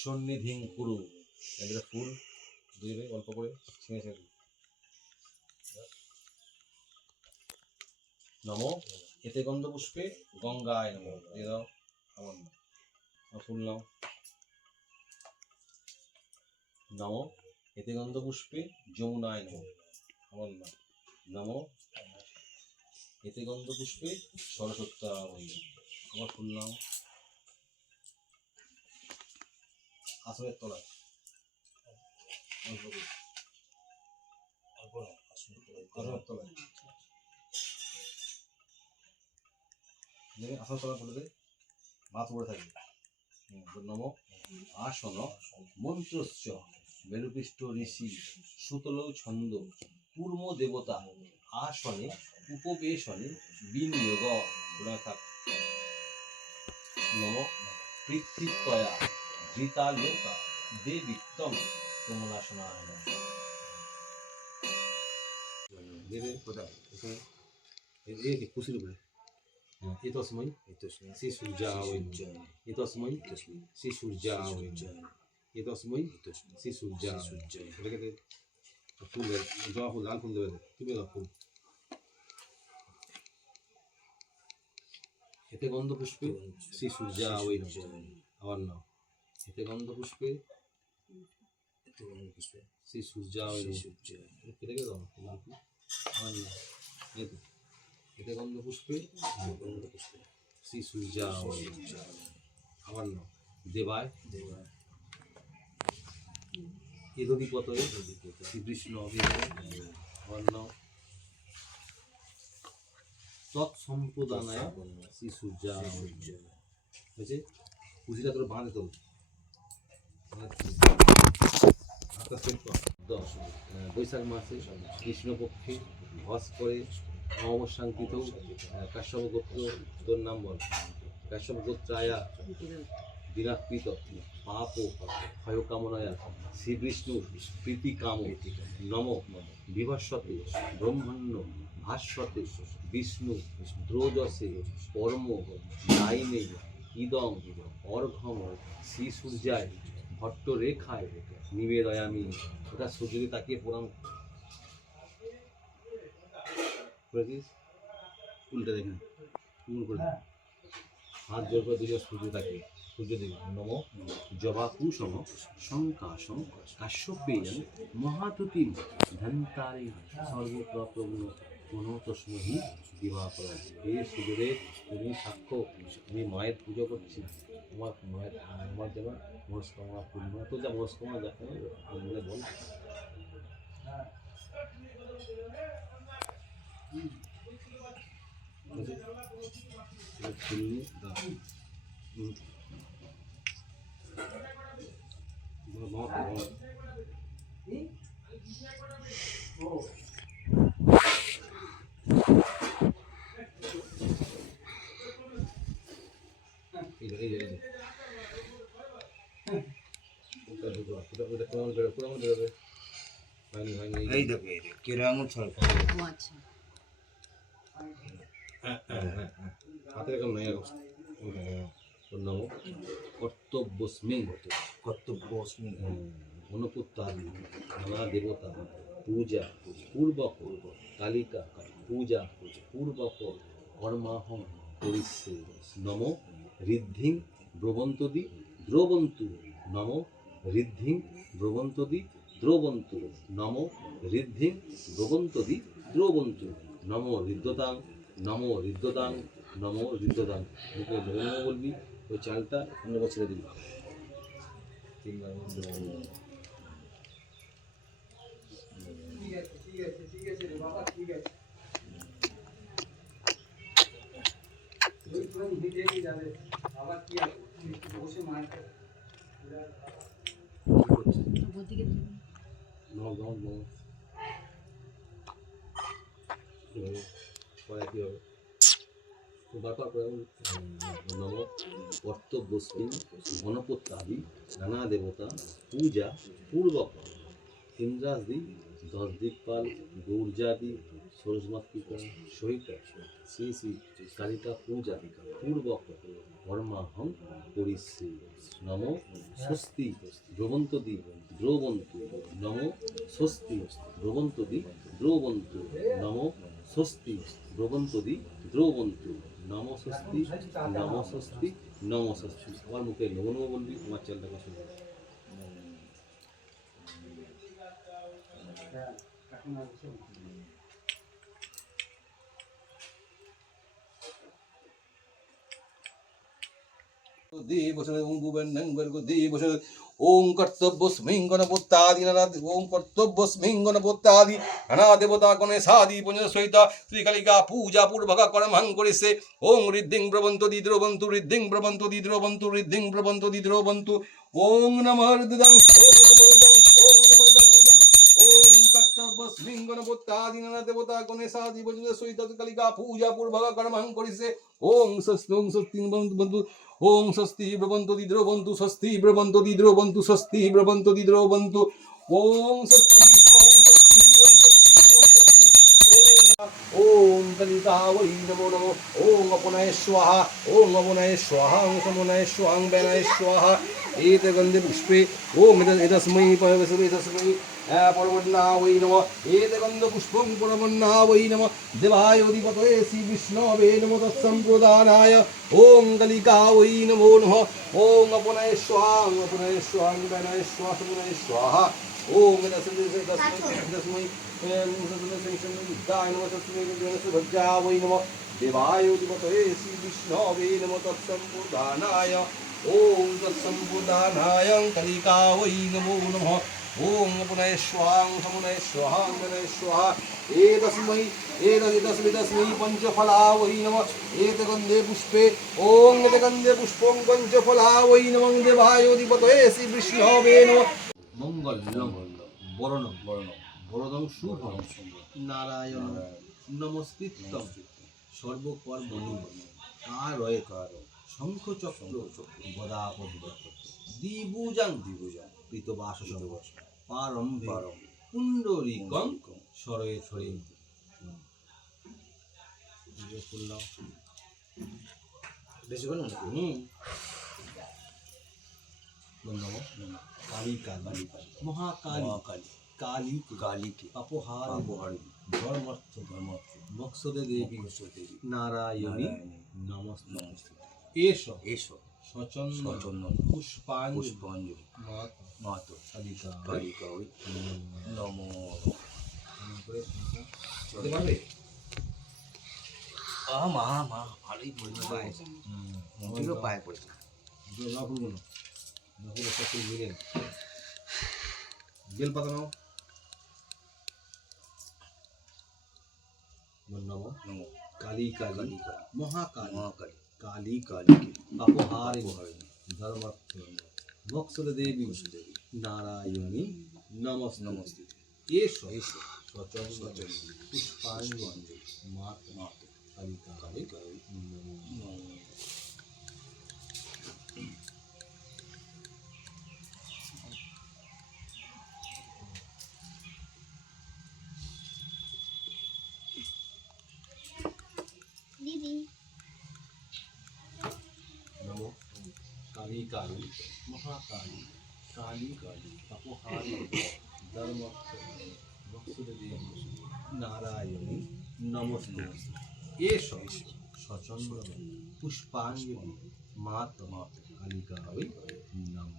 সন্নিধিং কুরু। একটা ফুল দিবে অল্প করে ছিঁড়ে ছিঁড়ে। নমো এতে গন্ধ পুষ্পে গঙ্গায় নমো। দিয়ে দাও আমার ফুল নাও। নমো এতে গন্ধ পুষ্পে যমুনায় নমো। আমার নাম নমো এতে গন্ধ পুষ্পে সরস্বতী। আমার ফুল নাও। আসনের তলায় আসনের তলায় আসনের তলায় বলে দে, মাথা উপরে থাকবে। নমো আসন মন্ত্রশ্চ মেরুপৃষ্ঠ ঋষি সুতল ছন্দ পূর্ব দেবতা আসনে উপবেশনে বিনিয়োগ। নমো পৃথিবীতয়া ধৃতালোকা দেবিত্তম কমলাসনায়। দেবে কোথায়? কুশির উপরে। এতস্মৈ শ্রী সূর্যায় এতস্মৈ শ্রী সূর্যায় এতস্মৈ শ্রী সূর্যায়। এটাকে ফুল দেবে, জবা ফুল, লাল ফুল দেবে। তুমি দাও ফুল। এতে গন্ধ পুষ্পে শ্রী সূর্যায় আবার নাও। এতে গন্ধ পুষ্পে শ্রী সূর্যায় কেটে দাও লাল ফুল আবার নাও। এতে গন্ধ পুষ্পে শ্রী সূর্যায় আবার নাও। দেবায় এদধিপতয়ে শ্রী কৃষ্ণ আবার নাও। তৎসম্প্রদানায় শ্রী সূর্যায় হয়েছে। কুচিটা তোর বাঁধে তো বৈশাখ মাসে কৃষ্ণপক্ষে ভাস্করে অবসাঙ্কিত কাশ্যপ গোত্র। তোর নাম বল। কাশ্যপ গোত্রায়া দিনাকৃত পাপ ক্ষয় কামনায়া শ্রী বিষ্ণু প্রীতি কাম নম বিভাস্বতে ব্রহ্মাণ্য ভাস্বতে বিষ্ণু ত্রয়োদশে পরম লাইনে ইদং অর্ঘম শ্রী সূর্যায় ভট্টরেখায় নিবেদয়ামি। ওটা সূর্যকে তাকিয়ে প্রণাম করেছিস। ফুলটা দেখুন ফুল করে হাত জোর করে দিলে সূর্য তাকিয়ে সূর্য দেবী। নম জবা কুসম শঙ্কাশং কাশ্যপেয়ং মহাতুতিম ধন্তারে সর্বপ্রপ্রগুণ কোনো তস্মহি দিবাকর। হে সূর্যদেব, তুমি সাক্ষ্য, আমি মায়ের পুজো করছি। আমার মায়ের আমার যেন মনস্কামনা পূর্ণ। তো যা মনস্কামনা দেখো বলে বল। ফুললি হাতের কাম নাই। নম কর্তব্যস্মিং গণপুত্রাদি নানা দেবতা পূজা পূর্বক কালিকা পূজা পূর্বক কর্মাহং করিষ্যে। নম ঋদ্ধিং ব্রবন্তদি দ্রবন্তু। নম ঋদ্ধিং ব্রবন্তদি দ্রবন্তু। নম ঋদ্ধিং ব্রবন্তদি দ্রবন্তু। নম ঋদ্ধতাং নম ঋদ্ধতাং নম ঋদ্ধতাং। মুখে ধরে নেমে বলবি। ওই চালটা অন্য ছেড়ে দিবি। তিনবার ঠিক আছে রে বাবা, ঠিক আছে। যাবে আবার কি আছে বসে মারতে কর্তব্যস্মিং গণপত্যাদি নানা দেবতা পূজা পূর্বক ইন্দ্রাদি দশ দিকপাল গৌরজাদি ষোড়শমাতৃকা সহিত শ্রী শ্রী কালিকা পূজা পূর্বক কর্মাহং করিষ্যে। নম স্বস্তি দ্রবন্তদি দ্রবন্তু। নম স্বস্তি দ্রবন্তদি দ্রবন্তু। নম স্বস্তি দ্রবন্তদি দ্রবন্তু। নম স্বস্তি নম স্বস্তি নম স্বস্তি। আমার মুখে নম নম বলবি, আমার চ্যানেলটাকে শুনবি। ओम कर्तव्यस्मिं गणपत्यादि नरादि ओम कर्तव्यस्मिं गणपत्यादि नाना देवता गणेशादि पुण्य सहित श्री कालिका पूजा पूर्वक कर्मं करिष्ये। ओम रिद्धिं ब्रवन्तु दिद्रवन्तु रिद्धिं ब्रवन्तु दिद्रवन्तु रिद्धिं ब्रवन्तु दिद्रवन्तु। ओम नमः रुद्रं ओम नमः रुद्रं ओम नमः रुद्रं ओम कर्तव्यस्मिं गणपत्यादि नाना देवता गणेशादि पुण्य सहित कालिका पूजा पूर्वक कर्मं करिष्ये। ओम स्वस्ति बंधु ओम स्वस्ति ब्रवन्तु दिद्रवन्तु स्वस्ति ब्रवन्तु दिद्रवन्तु स्वस्ति ब्रवन्तु दिद्रवन्तु। ओम स्वस्ति ओम स्वस्ति ओम स्वस्ति ओम स्वस्ति ओम कलिका वै नमो नमो। ओम अपनाय स्वाहा ओम अपनाय स्वाहा ओम समनाय स्वाहा बेनाय स्वाहा। एते गन्धे पुष्पे ओम एतस्मै परमेश्वरै परमन्ना वै नमः। एते गन्ध पुष्पं परमन्ना वै नमः। देवाय अधिपतये श्री विष्णवे नमः तत्सम्प्रदानाय। ओम कलिका वै नमो नमः। ओम अपनाय स्वाहा अपनाय स्वाहा बेनाय स्वाहा समनाय स्वाहा। ओम तस्मै भज्जा वै नमः। देवाय अधिपतये श्री विष्णवे नमः तत्सम्प्रदानाय। ओम तत्सम्प्रदानाय कलिका वै नमो नमः। ओम पुनः स्वां समुनय स्वाहां गणय स्वाहा। एतस्मै पंचफला वै नमः। एतगन्धे पुष्पे ओम एतगन्धे पुष्पं पंचफला वै नमः। देवायोधिपतये श्री विष्णवे नमः। मंगलम वरणं वरदं शुभं नारायण नमस्कृतं सर्वकर्मणि कारये शंख चक्र गदा पद्म दिभुजं पीतवाससं पारम्भे पुंडरीकं शरये शरयन्ति। काली काली महाकाली काली काली के अपहार धर्मर्थ मक्षदे देवी नारायणी नमस्ते। एष सचन्न पुष्पांजलि मात कालिका नमो। চলতে পারবে? মা ভালোই বলতে পায়, মন্দিরও পায়ে পড়েছে। না ভুলবো না, না ভুলে সকল মিলেন বেল পাতা নাও। নমো কালী কালী মহাকালী काली काली अपहारिणी धर्मर्थ मोक्षद देवी नारायणी नमस्ते। एष सचन्न पुष्पांजलि मात कालिका नमो। दीदी नमो काली काली महाकाली काली काली अपहारिणी धर्मर्थ मोक्षद देवी नारायणी नमस्ते। एष सचन्द्र पुष्पांजलि मात कालिका नमो।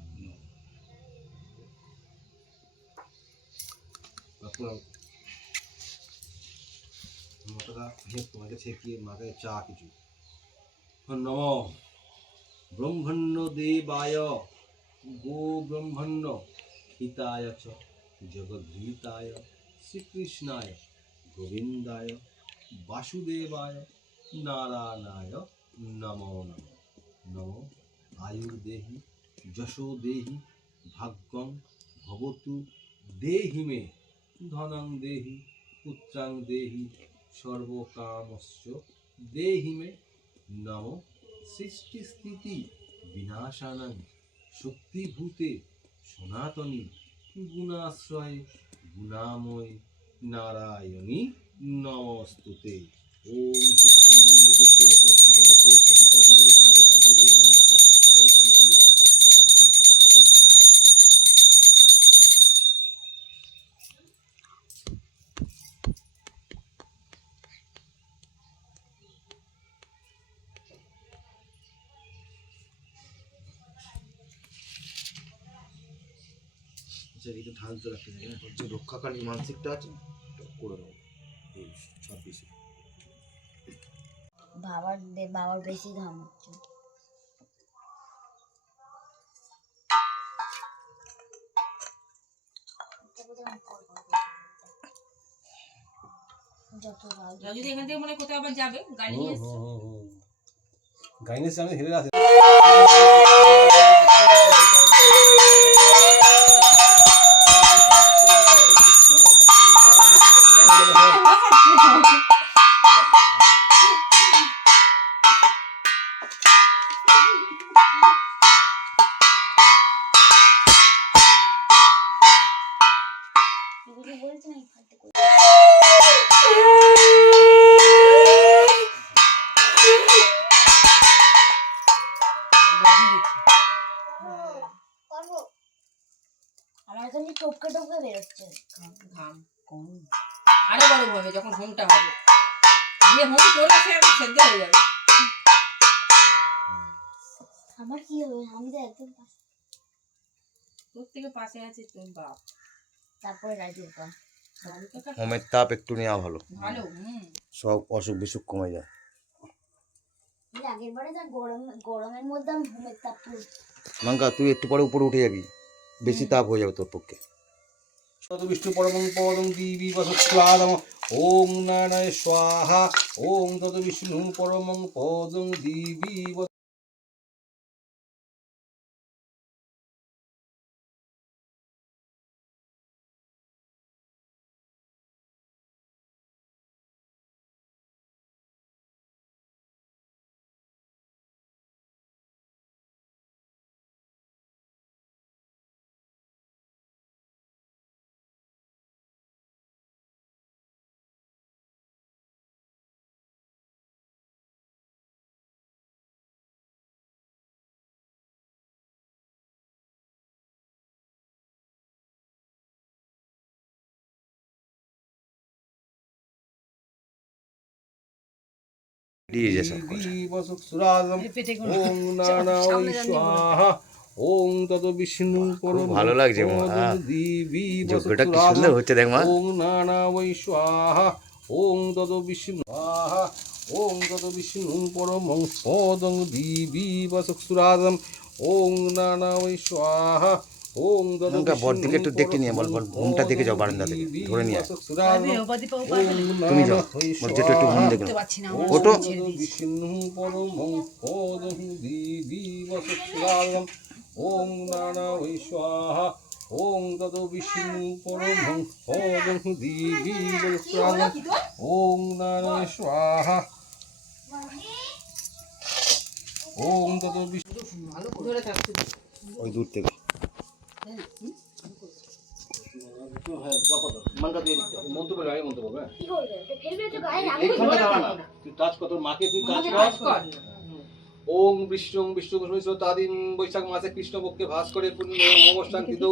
তোমাকে ছেঁকিয়ে মাথায় চা কিছু। নমঃ ब्रह्मण्य देवाय गो ब्रह्मण्य हिताय च जगद्धिताय श्रीकृष्णाय गोविंदाय वासुदेवाय नारायणाय नमो नमः। नमो आयुर्देहि यशो देहि भाग्यं भवतु देहि मे धनं देहि पुत्रं देहि सर्वकामस्य देहि मे। नमो सृष्टि स्थिति विनाशानां शक्तिभूते सनातनी गुणाश्रये গুণাময় নারায়ণী নমস্তুতে। ওম শক্তি মন্দ বিদ্য সরস্বতী পরিষ্কার পিতা বিবরে শান্তি শান্তি দেব নমস্তে। ওম শান্তি ওম শান্তি ওম শান্তি ওম শান্তি। আচ্ছা এটা ঢালতে রাখতে হবে, হচ্ছে রক্ষাকালী মানসিকটা আছে করে দেবো এই 26 বাবার বেশি ঘাম হচ্ছে। যদি এখান থেকে মনে হয় কোথাও আবার যাবে গাড়ি নিয়ে এসছে। গাইনের সামনে হেরে আছে। বলছে না আমার এখানে টপকে টপকে বেরোচ্ছে ঘাম আরো বড় হবে যখন হোমটা হবে, যে হোম করবে সে একদম সেদ্ধ হয়ে যাবে। আমার কি হবে? আমি তো একদম তোর থেকে পাশে আছে তোর বাপ, তারপরে রাজুর পা হোমের তাপ একটু নেওয়া ভালো, ভালো। সব অসুখ বিসুখ কমে যায়। আগের বারে যা গরমের মধ্যে আমি ঘুমের তাপ মাঙ্কা তুই একটু পরে উপরে উঠে যাবি, বেশি তাপ হয়ে যাবে তোর পক্ষে। তত বিষ্ণু পরমং পদং দিবি বসক্লাদম ওম নারায়ণ স্বাহা। ওম তত বিষ্ণু পরমং পদং দিবি বসক্লাদম ওম নারায়ণ স্বাহা। ওম তত বিষ্ণু পরমং ভালো লাগছে মা, পদং দিবি যজ্ঞটা কি সুন্দর হচ্ছে দেখ মা। ওম নারায়ণ স্বাহা। ওম তত বিষ্ণু স্বাহা। ওম তত বিষ্ণু পরমং পদং দিবি বসক্লাদম ওম নারায়ণ স্বাহা। ওম তত মাঙ্কা বড়দিকে একটু দেখে নিয়ে বল, ঘুমটা দেখে যাও বারান্দা থেকে ধরে নিয়ে আয়। তুমি যাও, বল যেটা একটু ঘুম দেখে নাও। ওটো বিষ্ণু পরমং পদং দিবি বসক্লাদম ওম নারায়ণ স্বাহা। ওম তত বিষ্ণু পরমং পদং দিবি বসক্লাদম ওম নারায়ণ স্বাহা। ওম তত বিষ্ণু ধরে থাকতে ওই দূর থেকে মন্ত্র করে আগে মন্ত্র বলবে। কি করবে? ফেলবে তো গায়ে এইখানটা দাঁড়া না, তুই টাচ কর, তোর মাকে তুই টাচ কর। ওং বিষ্ণু বিষ্ণু বিষ্ণু তাদিন বৈশাখ মাসে কৃষ্ণপক্ষে ভাস করে পুণ্য অবস্থান কিন্তু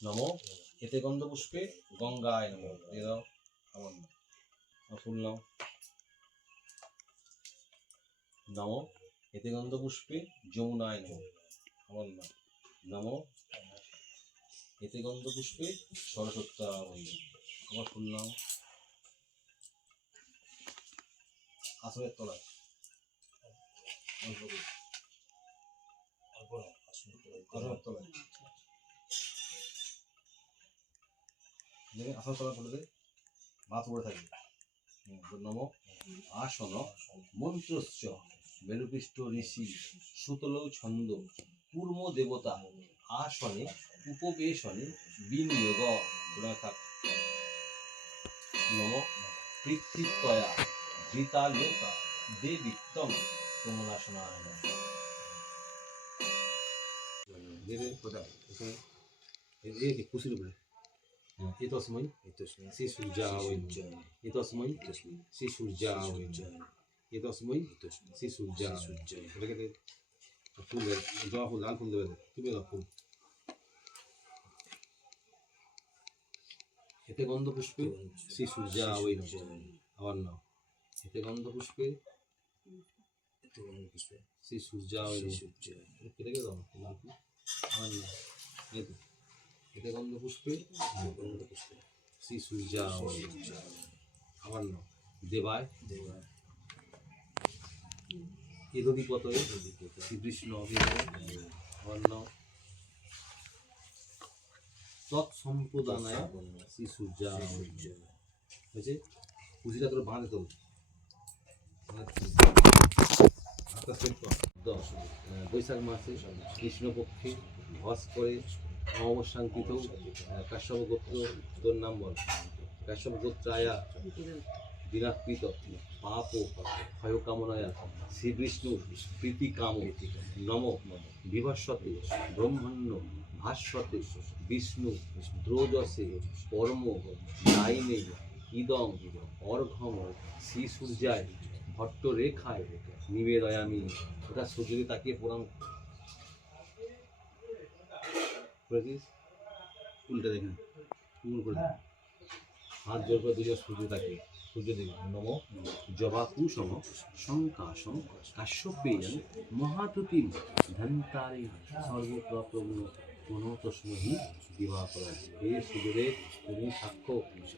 নমো এতে গন্ধ পুষ্পে গঙ্গায় নমো দিয়ে দাও আমার নাম ফুল নাও নমো এতে গন্ধ পুষ্পে যমুনায় নমো আমার নাম নমো এতে গন্ধ পুষ্পে সরস্বত্যায় আমার ফুল নাও আসনের তলায় আসনের তলায় আসনের তলায় বলে দে মাথা পড়ে থাকবে নমো আসন মন্ত্রশ্চ মেরুপৃষ্ঠ ঋষি সুতল ছন্দ পূর্ব দেবতা আসনে উপবেশনে বিনিয়োগ থাক নম পৃথিবীতয়া ধৃতালোকা দেবিত্তম তোমনাশনায় খুশির উপরে এতস্মৈ শ্রী সূর্যায় এতস্মৈ শ্রী সূর্যায় এতস্মৈ শ্রী সূর্যায় ফুল জবা ফুল লাল ফুল দেবে তুমি দাও ফুল এতে গন্ধ পুষ্পে শ্রী সূর্যায় আবার নাও এতে গন্ধ পুষ্পে শ্রী সূর্যায় কেটে গেল লাল ফুল আবার নাও এতে গন্ধ পুষ্পে শ্রী সূর্যায় আবার নাও দেবায় এদধিপতয়ে শ্রীকৃষ্ণ আবার নাও তৎসম্প্রদানায় শ্রী সূর্যায় হয়েছে পুঁজিটা তোর বাঁধে তো বৈশাখ মাসে কৃষ্ণপক্ষে ভাস্করে অমাবস্যাঙ্কিত কাশ্যপ গোত্র তোর নাম বল কাশ্যপ গোত্রায়া দিনাকৃত পাপ ক্ষয় কামনায়া শ্রীবিষ্ণু প্রীতি কাম নম বিভাস্বতে ব্রহ্মণ্য ভাস্বতে বিষ্ণু ত্রয়োদশে পরম ডাইনে ইদং অর্ঘম শ্রী সূর্যায় ভট্টরেখায় নিবেদয়ামি ওটা সূর্যকে তাকিয়ে প্রণাম করেছিস উল্টে দেখেন উল্টো করে হাত জোর করে দুজন সূর্য তাকিয়ে সূর্য দেবী নম জবা কুসম শঙ্কাশম কাশ্যপেয়ন মহাতুতিম ধন্তারে সর্বপ্রপ্রগুণ কোনো তস্মহি দিবাকর এই সূর্যদেব তুমি সাক্ষ্য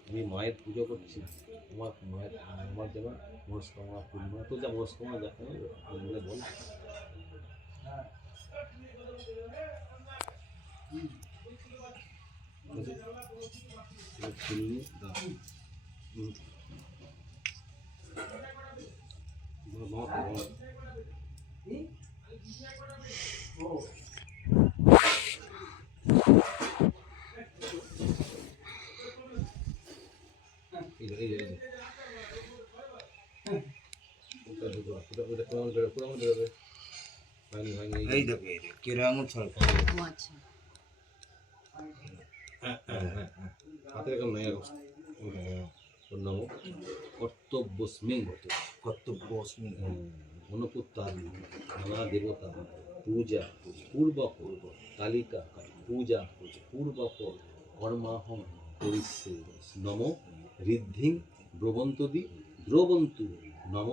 আমি মায়ের পুজো করছি আমার মায়ের আমার যেমন মনস্কামনা পূর্ণ তো যা মনস্কামনা দেখো বলে বল এই দেখো এই দেখো কেরা আঙুল ছাড় আচ্ছা হাতের কাম নাই নম কর্তব্যস্মি কর্তব্যস্মি অনুপুত্তাদি নানা দেবতা পূজা পূর্বক কালিকা পূজা পূর্বক কর্মাহম করিষ্যে নম ঋদ্ধিং ব্রবন্তদি দ্রবন্তু নম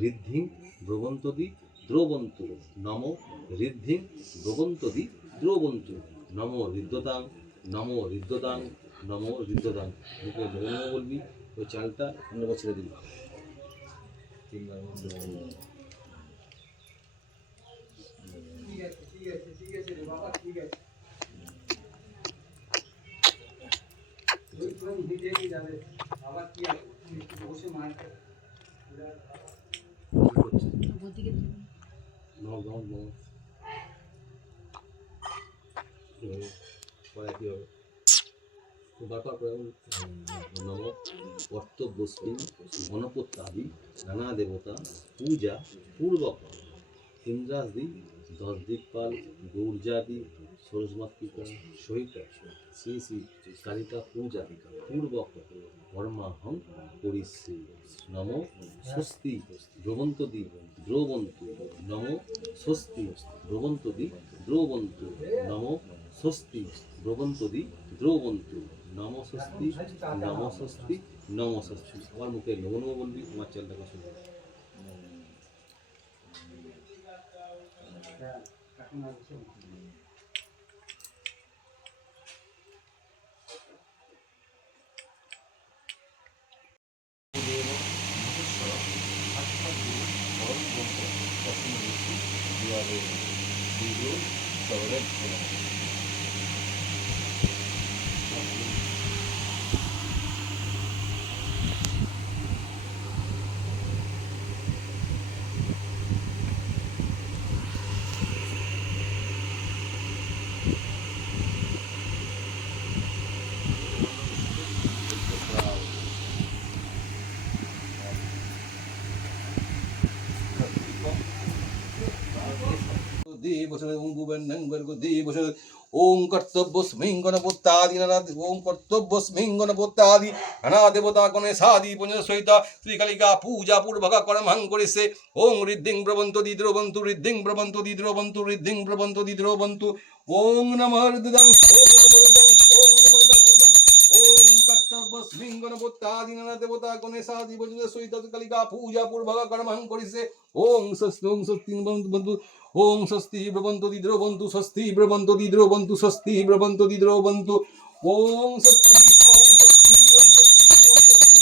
ঋদ্ধিং ব্রবন্তদি দ্রবন্তু নম ঋদ্ধিং ব্রবন্তদি দ্রবন্তু নম ঋদ্ধতাং নম ঋদ্ধতাং নম ঋদ্ধতাং মুখে ধরে নেমে বলবি ওই চালটা অন্য ছেড়ে দিবি তিনবার কর্তব্যস্মিন গণপত্যাদি নানা দেবতা পূজা পূর্বক ইন্দ্রাদি দশ দিকপাল গৌরজাতি সরস্বতীকা সহিত শ্রী শ্রী কালিকা পূজা পূর্বক কর্মাহং করিষ্যে নম স্বস্তি দ্রবন্তদি দ্রবন্তু নম স্বস্তি দ্রবন্তদি দ্রবন্তু নম স্বস্তি দ্রবন্তদি দ্রবন্তু নম স্বস্তি নম স্বস্তি নম স্বস্তি। আমার মুখে নম নম বলবি, তোমার চ্যানেলটাকে শুনবি। ओम कर्तव्यस्मिं गणपत्यादि नानादि ओम कर्तव्यस्मिं गणपत्यादि नाना देवता गणेशादि पुण्य सहित श्री कालिका पूजा पूर्वक कर्मं करिष्ये ओम रिद्धिं ब्रवन्तु दिद्रवन्तु रिद्धिं ब्रवन्तु दिद्रवन्तु रिद्धिं ब्रवन्तु दिद्रवन्तु ओम नमः रुद्रं ओम नमः रुद्रं ओम नमः रुद्रं ओम कर्तव्यस्मिं गणपत्यादि नाना देवता गणेशादि पुण्य सहित कालिका पूजा पूर्वक कर्मं करिष्ये ओम स्वस्ति बन्तु ओम स्वस्ति ब्रवन्तु दिद्रवन्तु स्वस्ति ब्रवन्तु दिद्रवन्तु स्वस्ति ब्रवन्तु दिद्रवन्तु ओम स्वस्ति ओम स्वस्ति ओम स्वस्ति ओम स्वस्ति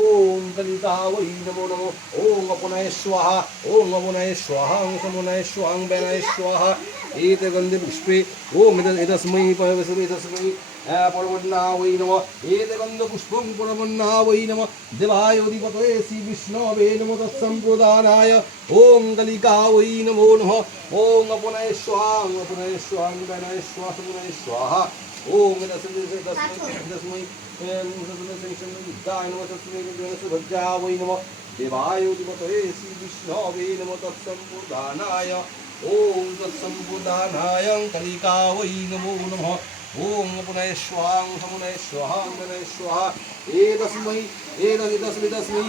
ओम कलिका वै नमो नमो ओम अपनाय स्वाहा ओम अपनाय स्वाहा ओम समनाय स्वाहा बेनाय स्वाहा एते गन्धे पुष्पे ओम एतस्मै परमेश्वरे परमन्ना वै नमः एते गन्ध पुष्पं परमन्ना वै नमः देवाय अधिपतये श्री विष्णवे नमः तत्सम्प्रदानाय ओम कलिका वै नमो नमः ओम अपनाय स्वाहा बेनाय स्वाहा समनाय स्वाहा ओम तस्मै भज्जा वै नमः देवाय अधिपतये श्री विष्णवे नमः तत्सम्प्रदानाय ओम तत्सम्प्रदानाय कलिका वै नमो नमः ओम पुनः स्वां समुनः स्वाहा गणः स्वाहा एतस्मै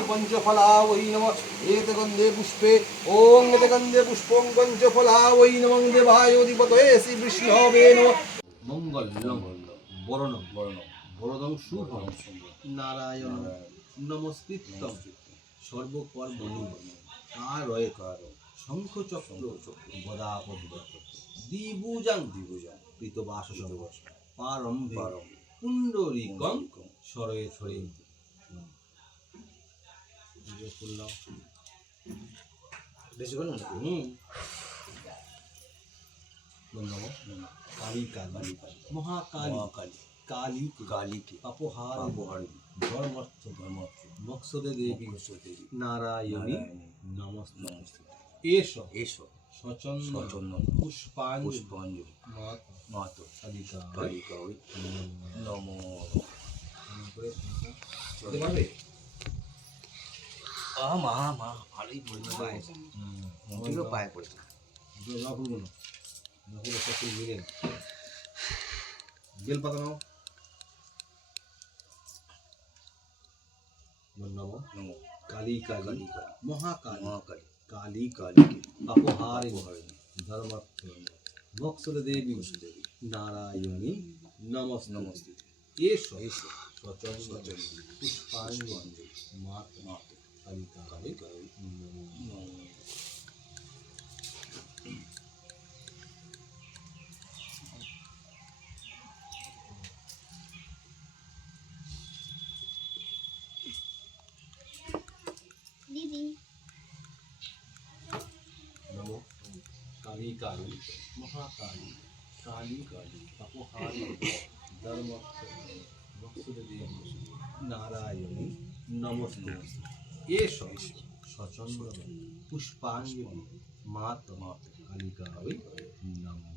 पंचफला वै नमः एतगन्धे पुष्पे ओम एतगन्धे पुष्पं पंचफला वै नमः देवायोधिपतये श्री विष्णवे नमः মঙ্গলম বরণম বরদং শুভম নারায়ণ নমস্কৃত্যং সর্বকর্মণি কারয়ে শঙ্খ চক্র গদাপদ্ম দ্বিভুজাং পীতবাসসং পারম্ভে পুণ্ডরীকং সরয়ে সরে काली काली महाकाली काली काली के अपहारी धर्मर्थ मकसदे देवी नारायणी नमस्ते एष सचंदन पुष्पांजलि मात कालिका नमो মা ভালোই পড়েছে মন্দিরও পায়ে পড়েছে বেল পাতা নাও নমো কালী কালী মহাকালী কালী কালী अपहारिणी धर्मर्थ मोक्षद देवी नारायणी नमस्ते एष सचंदन पुष्पांजलि मात कालिका नमो दीदी नमो काली काली महाकाली काली काली अपहारिणी धर्मर्थ मोक्षद देवी नारायणी नमस्ते एष सचंदन पुष्पांजलि मात कालिका नमो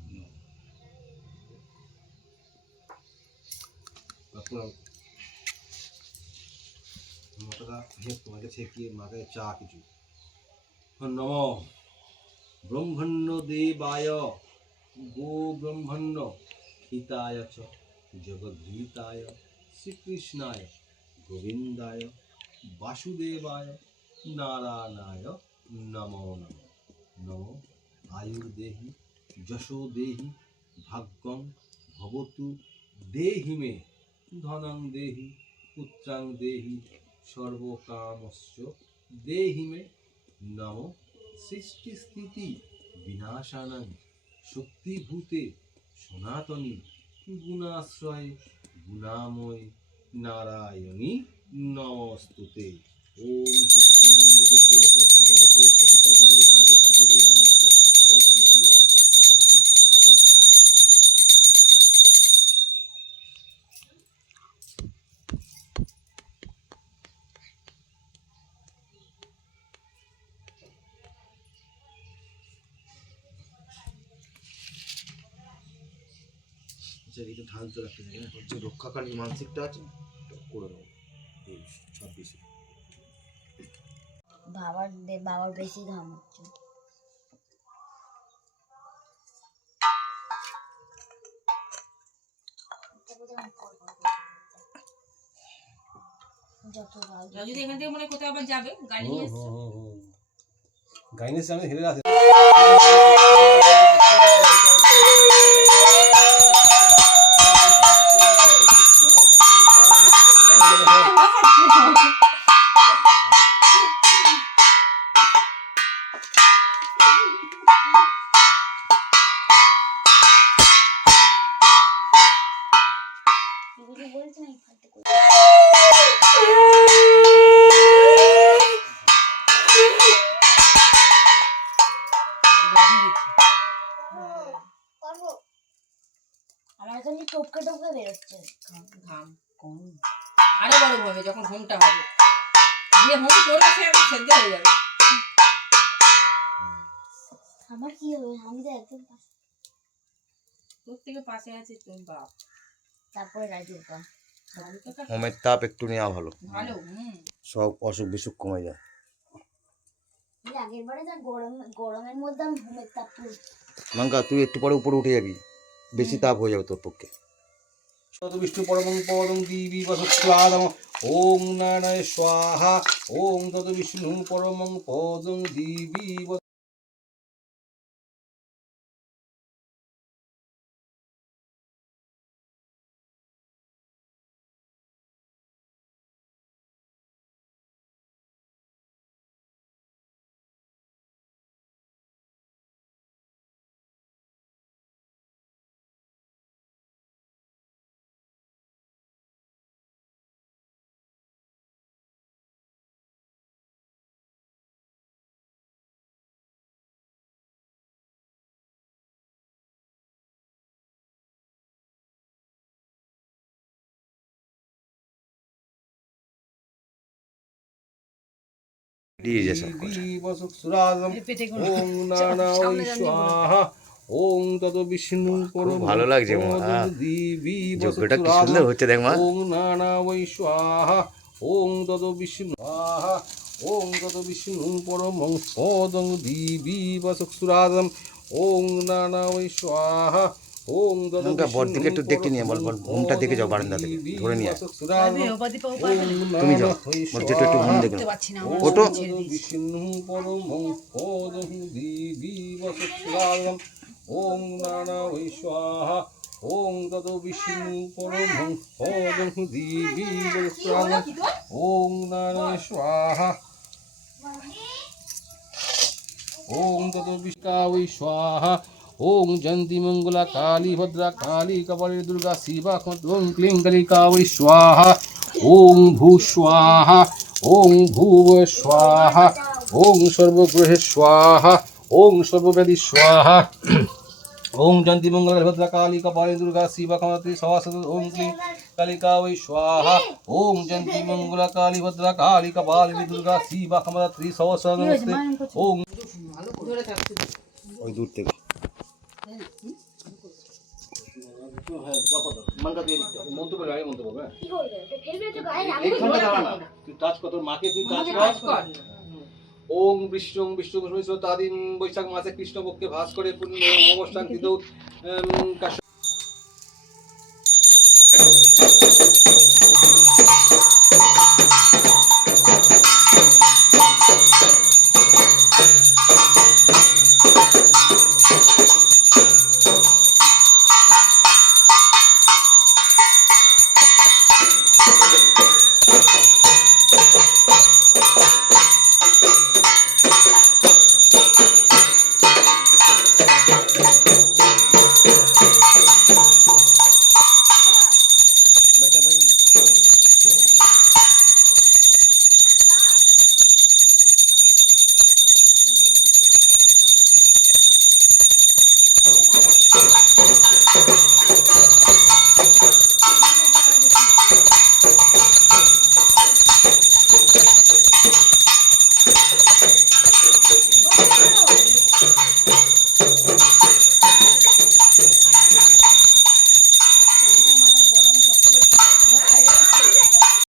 তোমাকে ছেঁকিয়ে মাথায় চা কিছু নম ব্রহ্মণ্য দেবায় গো ব্রহ্মণ্য হিতায় চ জগদ্ধিতায় শ্রীকৃষ্ণায় গোবিন্দায় বাসুদেবায় নারায়ণায় নমো নমঃ নমো আয়ুর্দেহি যশো দেহি ভাগ্যং ভবতু দেহি মে ধনং দেহি পুত্রাং দেহি সর্বকামস্য দেহি মে নমো সৃষ্টি স্থিতি বিনাশানাং শক্তিভূতে সনাতনী গুণাশ্রয়ে গুণাময় নারায়ণী নমস্তুতে। ওম শক্তি মন্দ বিদ্য সরস্বতী গোয়েষ্টা পিতা বিবরে শান্তি শান্তি দেব নমস্তে। ওম শান্তি ওম শান্তি ওম শান্তি ওম শান্তি। আচ্ছা এটা ঢালতে রাখতে হবে হ্যাঁ? যে রক্ষাকালী মানসিকটা আছে ওটা করে দেবো এই 26 বাবার বেশি ঘাম হচ্ছে। যত রাত যদি এখান থেকে মনে হয় কোথাও আবার যাবে গাড়ি নিয়ে এসছে। গাইনের সামনে হেরে আছে। কিছু বলছে না ফালতু করে। করবো আমার এখানে টপকে টপকে বেরোচ্ছে ঘাম কোন আরো বড় হবে যখন হোমটা হবে, যে হোম করবে সে একদম সেদ্ধ হয়ে যাবে। আমার কি হবে? আমি তো একদম তোর থেকে পাশে আছে তোর বাপ, তারপরে রাজুর পা হোমের তাপ একটু নেওয়া ভালো, ভালো। সব অসুখ বিসুখ কমে যায়। আগের বারে যা গরমের মধ্যে আমি ঘুমের তাপ তুলছি। মাঙ্কা তুই একটু পরে উপরে উঠে যাবি, বেশি তাপ হয়ে যাবে তোর পক্ষে। বিষ্ণু পরমং পদং দিবি বসুক্লাদম ওং নারায়ণ স্বাহা ওং তত বিষ্ণু পরমং পদং দিবি দিয়ে যায় সব কথা। বসুক্লাদম ওং নারায়ণ স্বাহা ওং তত বিষ্ণু পরমং ভালো লাগছে মা, পদং দিবি যজ্ঞটা কি সুন্দর হচ্ছে দেখ মা। ওং নারায়ণ স্বাহা ওং তত বিষ্ণু স্বাহা ওং তত বিষ্ণু পরমং পদং দিবি বসুক্লাদম ওং নারায়ণ স্বাহা ওং তত মাঙ্কা বড়দিকে একটু দেখে নিয়ে বল, ঘুমটা দেখে যাও বারান্দা থেকে, ধরে নিয়ে আস। তুমি যাও, বল যেটা একটু ঘুম দেখে নাও। ওটো বিষ্ণু পরমং পদং দিবি বসুক্লাদম ওং নারায়ণ স্বাহা ওং তত বিষ্ণু পরমং পদং দিবি বসুক্লাদম ওং নারায়ণ স্বাহা ওং তত বিষ্ণু স্বাহা ওং জয়ন্তী মঙ্গলা কালী ভদ্রা কালী কপালী দুর্গা শিবা ওং ক্লিং কালিকা वै स्वाहा ওং ভূ स्वाहा ওং ভুব स्वाहा ওং সর্বগ্রহে स्वाहा ওং সর্বব্যাধি स्वाहा ওং জয়ন্তী মঙ্গলা ভদ্রা কালী কপালী দুর্গা শিবা কমতি সহস্র ওং ক্লিং কালিকা वै स्वाहा ওং জয়ন্তী মঙ্গলা কালী ভদ্রা কালী কপালী দুর্গা শিবা কমতি সহস্র নমস্তে ওং ভালো ধরে থাকতে ওই দূর থেকে। মন্ত্র করে আগে মন্ত্র বলবে কি করবে? ফেলবে তো গায়ে এইখানটা দাঁড়া না, তুই টাচ কর তোর মাকে, তুই টাচ কর। ওং বিষ্ণু বিষ্ণু তাদিন বৈশাখ মাসে কৃষ্ণপক্ষে ভাস করে পূর্ণ অবস্থান কিন্তু